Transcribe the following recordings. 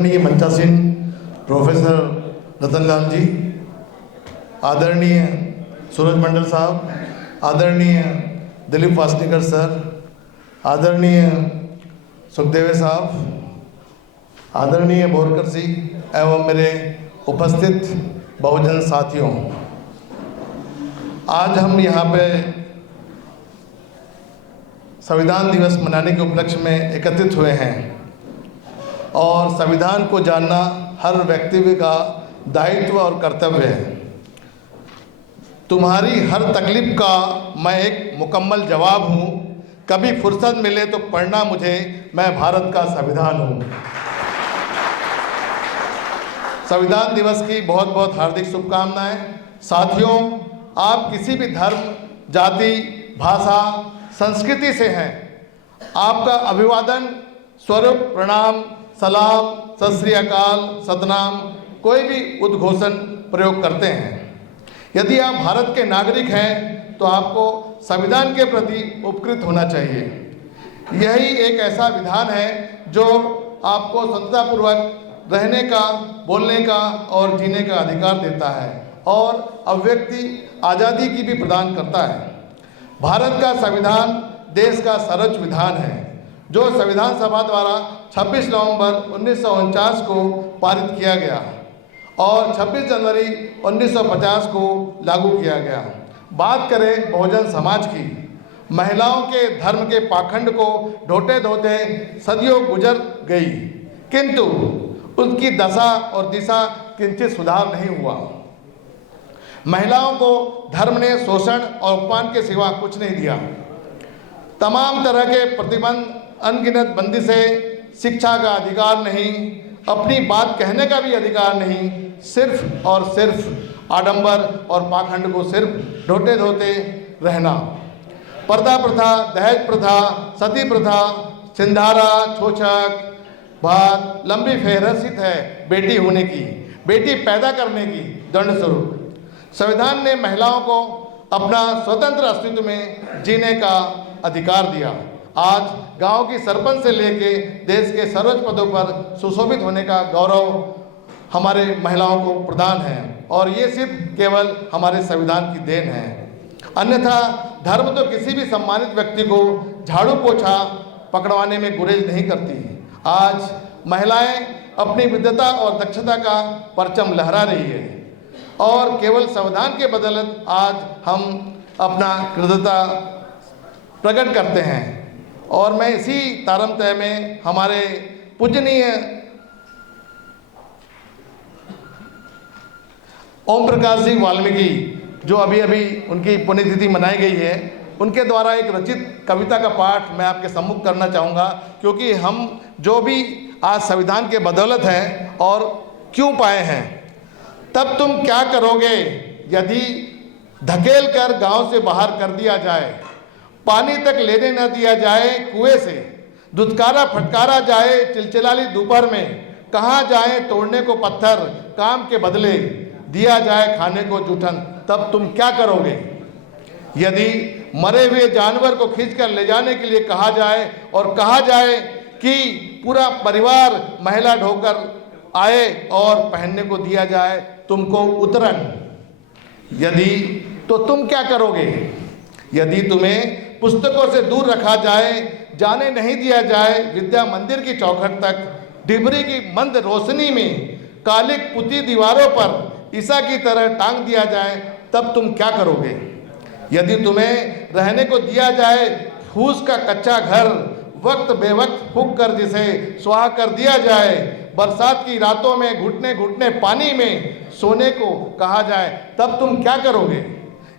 आदरणीय मंचासीन प्रोफेसर रतनलाल जी, आदरणीय सूरज मंडल साहब, आदरणीय दिलीप वासनीकर सर, आदरणीय सुखदेव साहब, आदरणीय बोरकर जी एवं मेरे उपस्थित बहुजन साथियों, आज हम यहाँ पे संविधान दिवस मनाने के उपलक्ष्य में एकत्रित हुए हैं और संविधान को जानना हर व्यक्ति का दायित्व और कर्तव्य है। तुम्हारी हर तकलीफ का मैं एक मुकम्मल जवाब हूँ। कभी फुर्सत मिले तो पढ़ना मुझे, मैं भारत का संविधान हूँ। संविधान दिवस की बहुत बहुत हार्दिक शुभकामनाएं। साथियों, आप किसी भी धर्म, जाति, भाषा, संस्कृति से हैं, आपका अभिवादन, स्वरूप, प्रणाम, सलाम, सत श्री अकाल, सतनाम, कोई भी उद्घोषण प्रयोग करते हैं। यदि आप भारत के नागरिक हैं तो आपको संविधान के प्रति उपकृत होना चाहिए। यही एक ऐसा विधान है जो आपको स्वतंत्रतापूर्वक रहने का, बोलने का और जीने का अधिकार देता है और अभिव्यक्ति आज़ादी की भी प्रदान करता है। भारत का संविधान देश का सर्वोच्च विधान है जो संविधान सभा द्वारा 26 नवंबर 1949 को पारित किया गया और 26 जनवरी 1950 को लागू किया गया। बात करें बहुजन समाज की, महिलाओं के धर्म के पाखंड को ढोते ढोते सदियों गुजर गई, किंतु उसकी दशा और दिशा किंचित सुधार नहीं हुआ। महिलाओं को धर्म ने शोषण और अपमान के सिवा कुछ नहीं दिया। तमाम तरह के प्रतिबंध, अनगिनत बंदिशें, शिक्षा का अधिकार नहीं, अपनी बात कहने का भी अधिकार नहीं, सिर्फ और सिर्फ आडंबर और पाखंड को सिर्फ ढोते ढोते रहना। पर्दा प्रथा, दहेज प्रथा, सती प्रथा, सिंधारा, छूछक, बात लंबी फहरिस्त है बेटी होने की, बेटी पैदा करने की दंड स्वरूप। संविधान ने महिलाओं को अपना स्वतंत्र अस्तित्व में जीने का अधिकार दिया। आज गांव की सरपंच से लेके देश के सर्वोच्च पदों पर सुशोभित होने का गौरव हमारे महिलाओं को प्रदान है और ये सिर्फ केवल हमारे संविधान की देन है। अन्यथा धर्म तो किसी भी सम्मानित व्यक्ति को झाड़ू पोछा पकड़वाने में गुरेज नहीं करती। आज महिलाएं अपनी विद्वता और दक्षता का परचम लहरा रही है और केवल संविधान के बदौलत आज हम अपना कृतज्ञता प्रकट करते हैं। और मैं इसी तारतम्य में हमारे पूजनीय ओम प्रकाश जी वाल्मीकि, जो अभी अभी उनकी पुण्यतिथि मनाई गई है, उनके द्वारा एक रचित कविता का पाठ मैं आपके सम्मुख करना चाहूँगा, क्योंकि हम जो भी आज संविधान के बदौलत हैं और क्यों पाए हैं। तब तुम क्या करोगे यदि धकेल कर गांव से बाहर कर दिया जाए, पानी तक लेने न दिया जाए कुएं से, दुत्कारा फटकारा जाए चिलचिलाली दोपहर में, कहाँ जाए तोड़ने को पत्थर, काम के बदले दिया जाए खाने को जूठन, तब तुम क्या करोगे। यदि मरे हुए जानवर को खींचकर ले जाने के लिए कहा जाए और कहा जाए कि पूरा परिवार महिला ढोकर आए और पहनने को दिया जाए तुमको उतरन, यदि तो तुम क्या करोगे। यदि तुम्हें पुस्तकों से दूर रखा जाए, जाने नहीं दिया जाए विद्या मंदिर की चौखट तक, डिबरी की मंद रोशनी में कालिक पुती दीवारों पर ईसा की तरह टांग दिया जाए, तब तुम क्या करोगे। यदि तुम्हें रहने को दिया जाए फूस का कच्चा घर, वक्त बेवक्त फूंक कर जिसे सुहा कर दिया जाए, बरसात की रातों में घुटने घुटने पानी में सोने को कहा जाए, तब तुम क्या करोगे।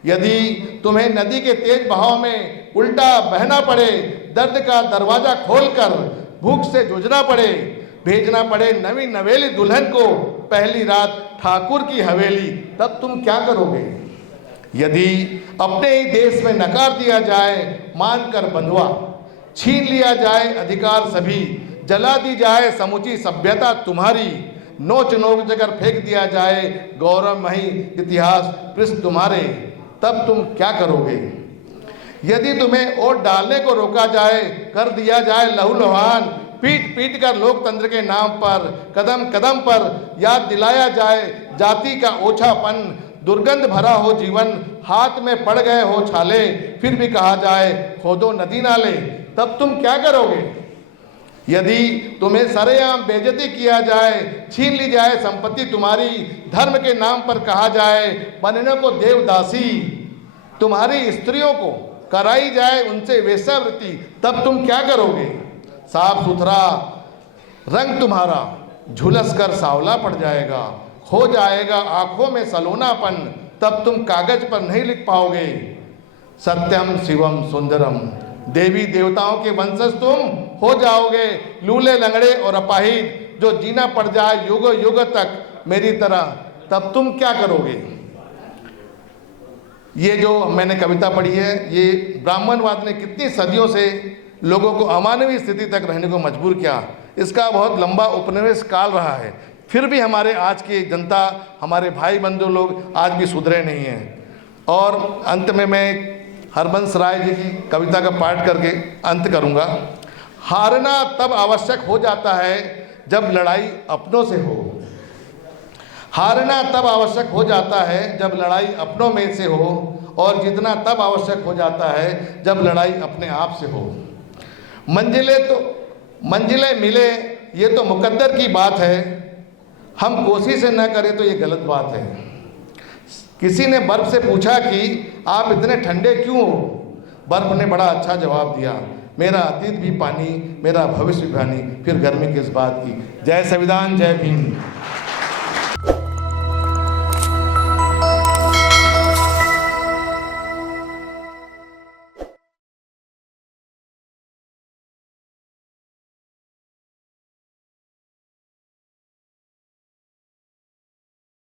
यदि तुम्हें नदी के तेज बहाव में उल्टा बहना पड़े, दर्द का दरवाजा खोलकर भूख से जूझना पड़े, भेजना पड़े नवी नवेली दुल्हन को पहली रात ठाकुर की हवेली, तब तुम क्या करोगे। यदि अपने ही देश में नकार दिया जाए मानकर बंधुआ, छीन लिया जाए अधिकार सभी, जला दी जाए समूची सभ्यता तुम्हारी, नोच नोच जगर फेंक दिया जाए गौरवमयी इतिहास पृष्ठ तुम्हारे, तब तुम क्या करोगे। यदि तुम्हें वोट डालने को रोका जाए, कर दिया जाए लहूलुहान, पीट पीट कर लोकतंत्र के नाम पर कदम कदम पर याद दिलाया जाए जाति का ओछापन, दुर्गंध भरा हो जीवन, हाथ में पड़ गए हो छाले, फिर भी कहा जाए खोदो नदी नाले, तब तुम क्या करोगे? यदि तुम्हें सरेआम बेइज्जती किया जाए, छीन ली जाए संपत्ति तुम्हारी, धर्म के नाम पर कहा जाए बनने को देवदासी, तुम्हारी स्त्रियों को कराई जाए उनसे वेश्यावृत्ति, तब तुम क्या करोगे? साफ सुथरा रंग तुम्हारा झुलस कर सांवला पड़ जाएगा, हो जाएगा आंखों में सलोनापन, तब तुम कागज पर नहीं लिख पाओगे सत्यम शिवम सुंदरम, देवी देवताओं के वंशज तुम हो जाओगे लूले लंगड़े और अपाहिज, जो जीना पड़ जाए युग युग तक मेरी तरह, तब तुम क्या करोगे? ये जो मैंने कविता पढ़ी है, ये ब्राह्मणवाद ने कितनी सदियों से लोगों को अमानवीय स्थिति तक रहने को मजबूर किया, इसका बहुत लंबा उपनिवेश काल रहा है। फिर भी हमारे आज की जनता, हमारे भाई बंधु लोग आज भी सुधरे नहीं हैं। और अंत में मैं हरबंस राय जी की कविता का पाठ करके अंत करूंगा। हारना तब आवश्यक हो जाता है जब लड़ाई अपनों से हो, हारना तब आवश्यक हो जाता है जब लड़ाई अपनों में से हो, और जीतना तब आवश्यक हो जाता है जब लड़ाई अपने आप से हो। मंजिलें मिले ये तो मुकद्दर की बात है, हम कोशिश न करें तो ये गलत बात है। किसी ने बर्फ से पूछा कि आप इतने ठंडे क्यों हो? बर्फ ने बड़ा अच्छा जवाब दिया, मेरा अतीत भी पानी, मेरा भविष्य भी पानी, फिर गर्मी किस बात की। जय संविधान, जय भीम।